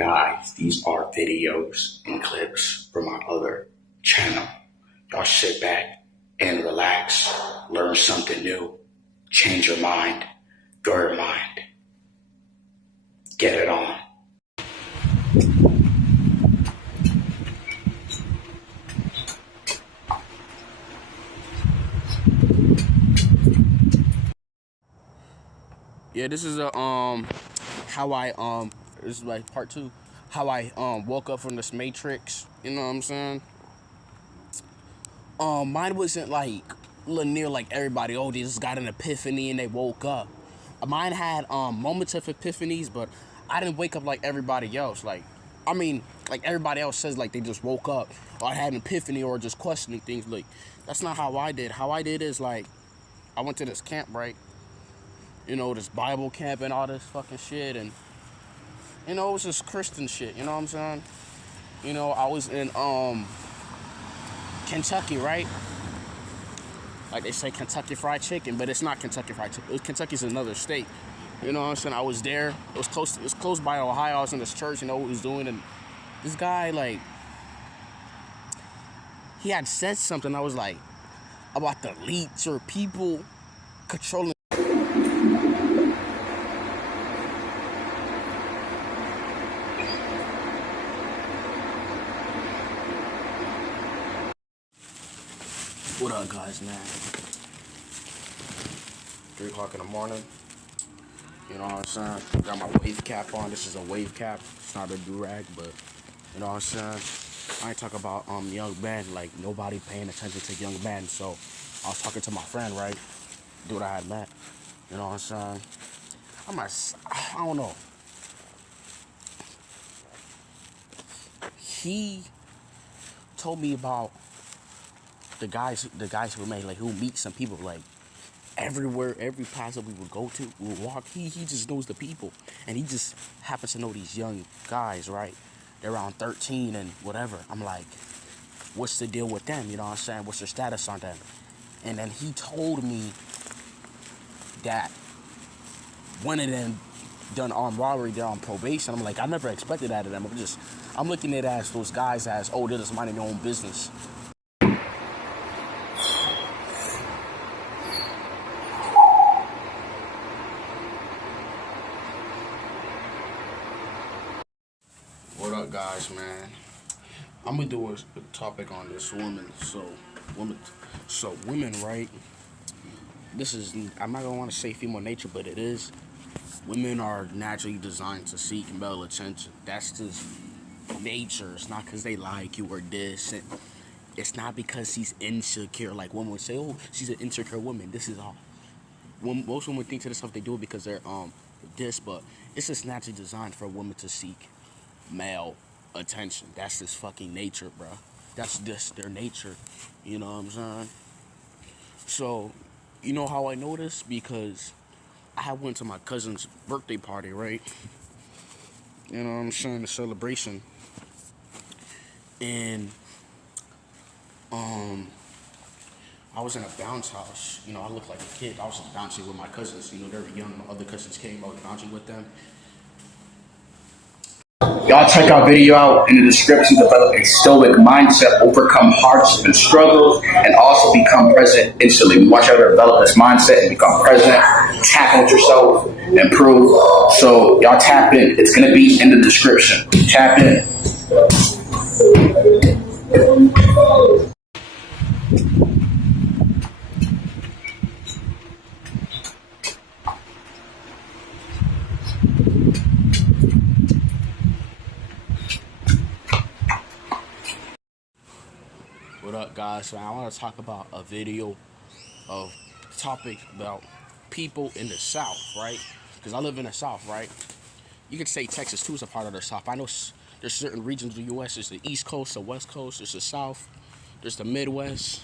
Guys, these are videos and clips from my other channel. Y'all sit back and relax, learn something new, change your mind, grow your mind. Get it on. Yeah, this is a how I this is like part two. How I woke up from this matrix. You know what I'm saying? Mine wasn't like linear like everybody. Oh, they just got an epiphany and they woke up. Mine had moments of epiphanies, but I didn't wake up like everybody else. Like everybody else says, like they just woke up or I had an epiphany or just questioning things. Like that's not how I did. How I did is like I went to this camp, right? You know, this Bible camp and all this fucking shit, and you know, it was just Christian shit. You know what I'm saying? You know, I was in Kentucky, right? Like they say Kentucky Fried Chicken, but it's not Kentucky Fried Chicken. Kentucky's another state. You know what I'm saying? I was there. It was close by Ohio. I was in this church, you know what he was doing, and this guy, like, he had said something. I was like, about the elites or people controlling. What up, guys, man? 3 o'clock in the morning. You know what I'm saying? Got my wave cap on. This is a wave cap. It's not a do-rag, but you know what I'm saying? I ain't talk about young men, like nobody paying attention to young men. So I was talking to my friend, right? Dude I had met. You know what I'm saying? I don't know. He told me about the guys who made, like, who meet some people, like, everywhere, every pastor we would go to, we would walk, he just knows the people. And he just happens to know these young guys, right? They're around 13 and whatever. I'm like, what's the deal with them? You know what I'm saying? What's their status on them? And then he told me that one of them done armed robbery, they're on probation. I'm like, I never expected that of them. I'm looking at it as those guys as, oh, they're just minding their own business. What up, guys, man? I'm gonna do a topic on this woman. Women, right? This is, I'm not gonna want to say female nature, but it is. Women are naturally designed to seek male attention. That's just nature. It's not because they like you or this. And it's not because she's insecure. Like women would say, oh, she's an insecure woman. This is all. Most women think to themselves they do it because they're this, but it's just naturally designed for a woman to seek male attention. That's just fucking nature, bro. That's just their nature. You know what I'm saying? So, you know how I know this? Because I went to my cousin's birthday party, right? You know what I'm saying? The celebration. And I was in a bounce house. You know, I looked like a kid. I was just bouncing with my cousins. You know, they were young. My other cousins came. I was bouncing with them. Y'all check our video out in the description. Develop a stoic mindset, overcome hardships and struggles, and also become present instantly. We want y'all to develop this mindset and become present, tap in with yourself, improve. So y'all tap in. It's gonna be in the description. Tap in. What up, guys? So I want to talk about a video of topic about people in the South, right? Because I live in the South, right? You could say Texas too is a part of the South. I know there's certain regions of the U.S. There's the East Coast, the West Coast, there's the South, there's the Midwest.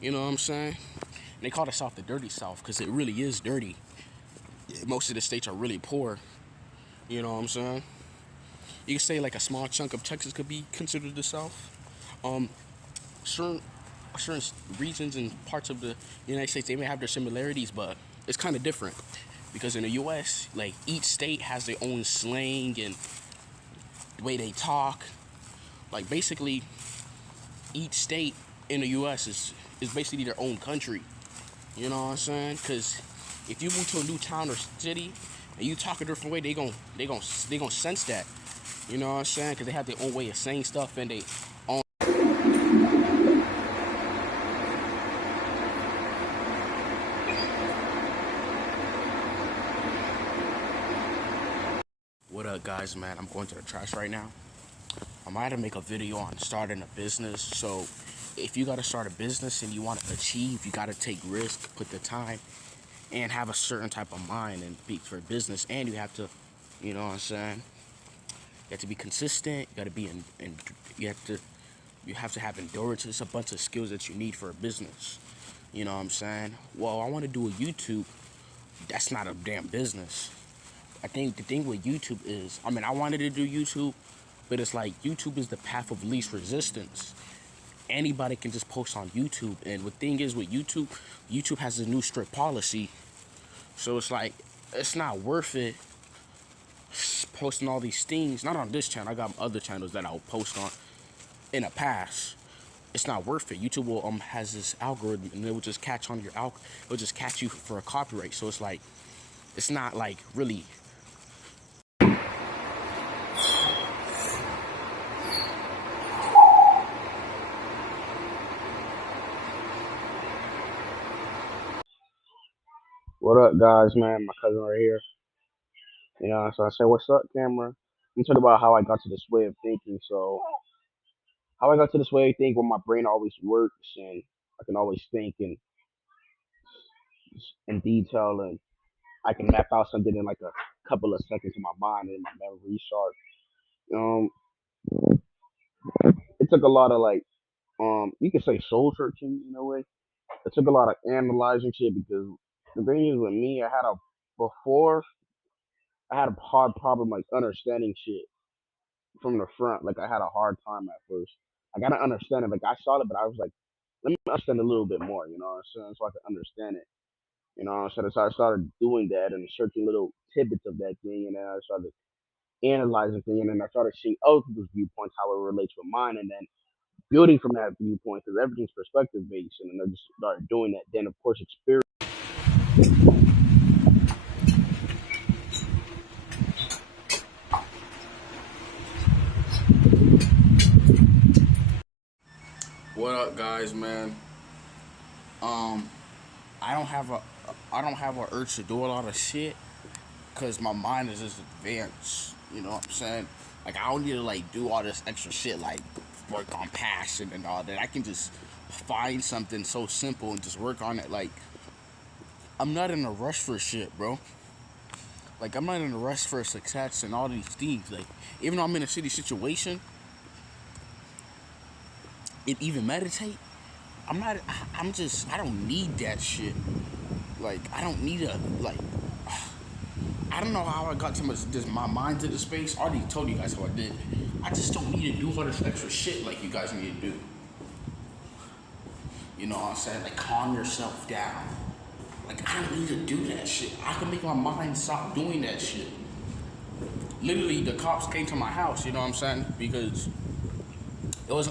You know what I'm saying? And they call the South the dirty South because it really is dirty. Most of the states are really poor. You know what I'm saying? You could say like a small chunk of Texas could be considered the South. Um, certain certain regions and parts of the United States, they may have their similarities, but it's kind of different because in the U.S., like each state has their own slang and the way they talk. Like basically, each state in the U.S. is basically their own country. You know what I'm saying? Because if you move to a new town or city and you talk a different way, they gon' sense that. You know what I'm saying? Because they have their own way of saying stuff and they own. What up, guys, man? I'm going to the trash right now. I might have to make a video on starting a business. So if you got to start a business and you want to achieve, you got to take risk, put the time, and have a certain type of mind and be for business. And you have to, you know what I'm saying? You have to be consistent. You got to be you have to have endurance. It's a bunch of skills that you need for a business. You know what I'm saying? Well, I want to do a YouTube. That's not a damn business. I think the thing with YouTube is, I mean, I wanted to do YouTube, but it's like YouTube is the path of least resistance. Anybody can just post on YouTube, and the thing is with YouTube, YouTube has a new strict policy, so it's like it's not worth it posting all these things. Not on this channel. I got other channels that I'll post on in the past. It's not worth it. YouTube will has this algorithm, and it will just catch on your it will just catch you for a copyright. So it's like it's not like really. What up, guys, man? My cousin right here. You know, so I said, what's up, camera? I'm talking about how I got to this way of thinking. So, how I got to this way of thinking, when my brain always works and I can always think in detail, and I can map out something in like a couple of seconds in my mind and my memory sharp. It took a lot of like, you could say soul searching in a way. It took a lot of analyzing shit because the thing is with me, before I had a hard problem like understanding shit from the front. Like I had a hard time at first. I gotta understand it. Like I saw it, but I was like, let me understand a little bit more, you know what I'm saying? So I could understand it. You know what I'm saying? So I started doing that and searching little tidbits of that thing, and then I started analyzing things, and then I started seeing other people's viewpoints, how it relates with mine, and then building from that viewpoint, because everything's perspective based, and then I just started doing that. Then of course experience. What up, guys, man? Um, I don't have a I don't have a urge to do a lot of shit because my mind is just advanced. You know what I'm saying? Like I don't need to like do all this extra shit like work on passion and all that. I can just find something so simple and just work on it. Like I'm not in a rush for shit, bro. Like I'm not in a rush for success and all these things. Like even though I'm in a shitty situation, and even meditate, I'm not. I don't need that shit. Like I don't need a like. I don't know how I got to my mind to the space. I already told you guys how I did. I just don't need to do all this extra shit like you guys need to do. You know what I'm saying? Like calm yourself down. Like I don't need to do that shit. I can make my mind stop doing that shit. Literally, the cops came to my house. You know what I'm saying? Because it was.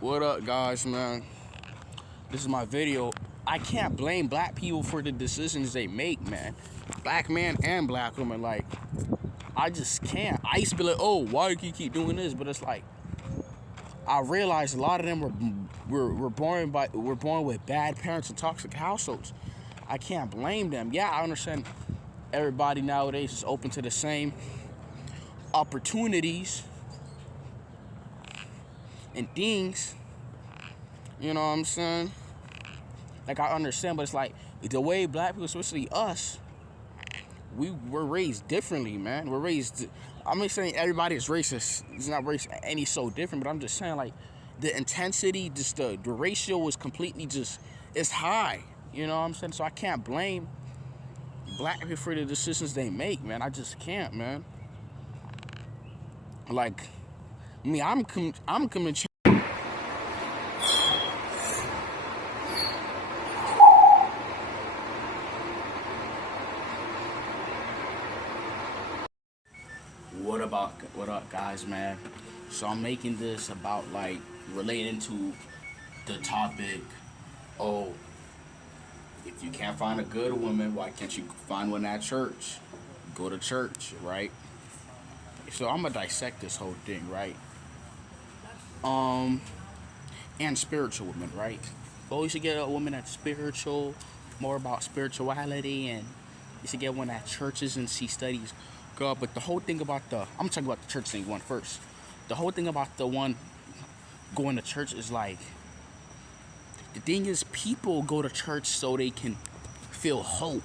What up, guys, man? This is my video. I can't blame black people for the decisions they make, man. Black men and black women, like, I just can't. I used to be like, oh, why do you keep doing this? But it's like, I realized a lot of them were born with bad parents and toxic households. I can't blame them. Yeah, I understand everybody nowadays is open to the same opportunities and things. You know what I'm saying? Like I understand, but it's like the way black people, especially us, we were raised differently, man. We're raised. I'm not saying everybody is racist. It's not race any so different, but I'm just saying like the intensity, just the ratio was completely just it's high. You know what I'm saying? So I can't blame black people for the decisions they make, man. I just can't, man. Like, I mean, I'm coming. What up, guys, man? So I'm making this about like relating to the topic. Oh, if you can't find a good woman, why can't you find one at church? Go to church, right? So I'm gonna dissect this whole thing, right? Um, and spiritual women, right? Well, you should get a woman that's spiritual, more about spirituality, and you should get one at churches and see studies. God, but the whole thing about I'm talking about the church thing one first. The whole thing about the one going to church is like, the thing is, people go to church so they can feel hope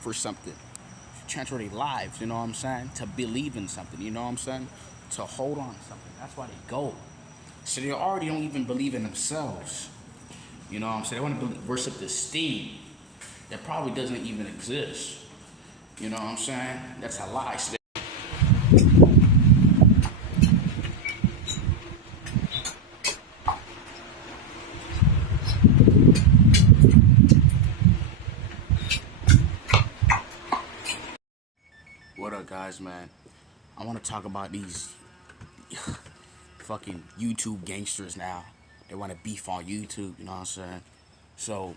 for something, transfer their lives, you know what I'm saying? To believe in something, you know what I'm saying? To hold on to something. That's why they go. So they already don't even believe in themselves. You know what I'm saying? They want to worship this steam that probably doesn't even exist. You know what I'm saying? That's a lie. So what up, guys, man? I want to talk about these fucking YouTube gangsters now. They want to beef on YouTube, you know what I'm saying? So,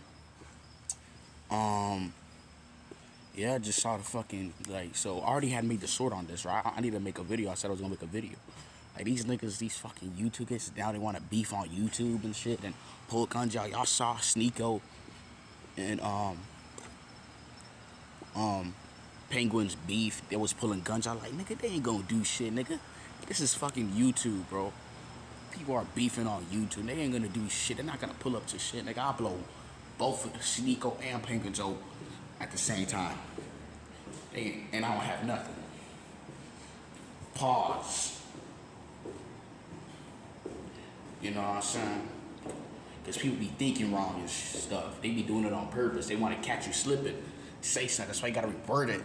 yeah, I just saw the fucking, like, so I already had made the sword on this, right? I need to make a video. I said I was gonna make a video. Like, these niggas, these fucking YouTube guys, now they want to beef on YouTube and shit and pull guns out. Y'all saw Sneeko and, Penguin's beef. They was pulling guns out. Like, nigga, they ain't gonna do shit, nigga. This is fucking YouTube, bro. People are beefing on YouTube. They ain't gonna do shit. They're not gonna pull up to shit, nigga. I'll blow both of Sneeko and Penguin's over at the same time. And I don't have nothing. Pause. You know what I'm saying? Because people be thinking wrong and stuff. They be doing it on purpose. They want to catch you slipping. Say something. That's why you gotta revert it.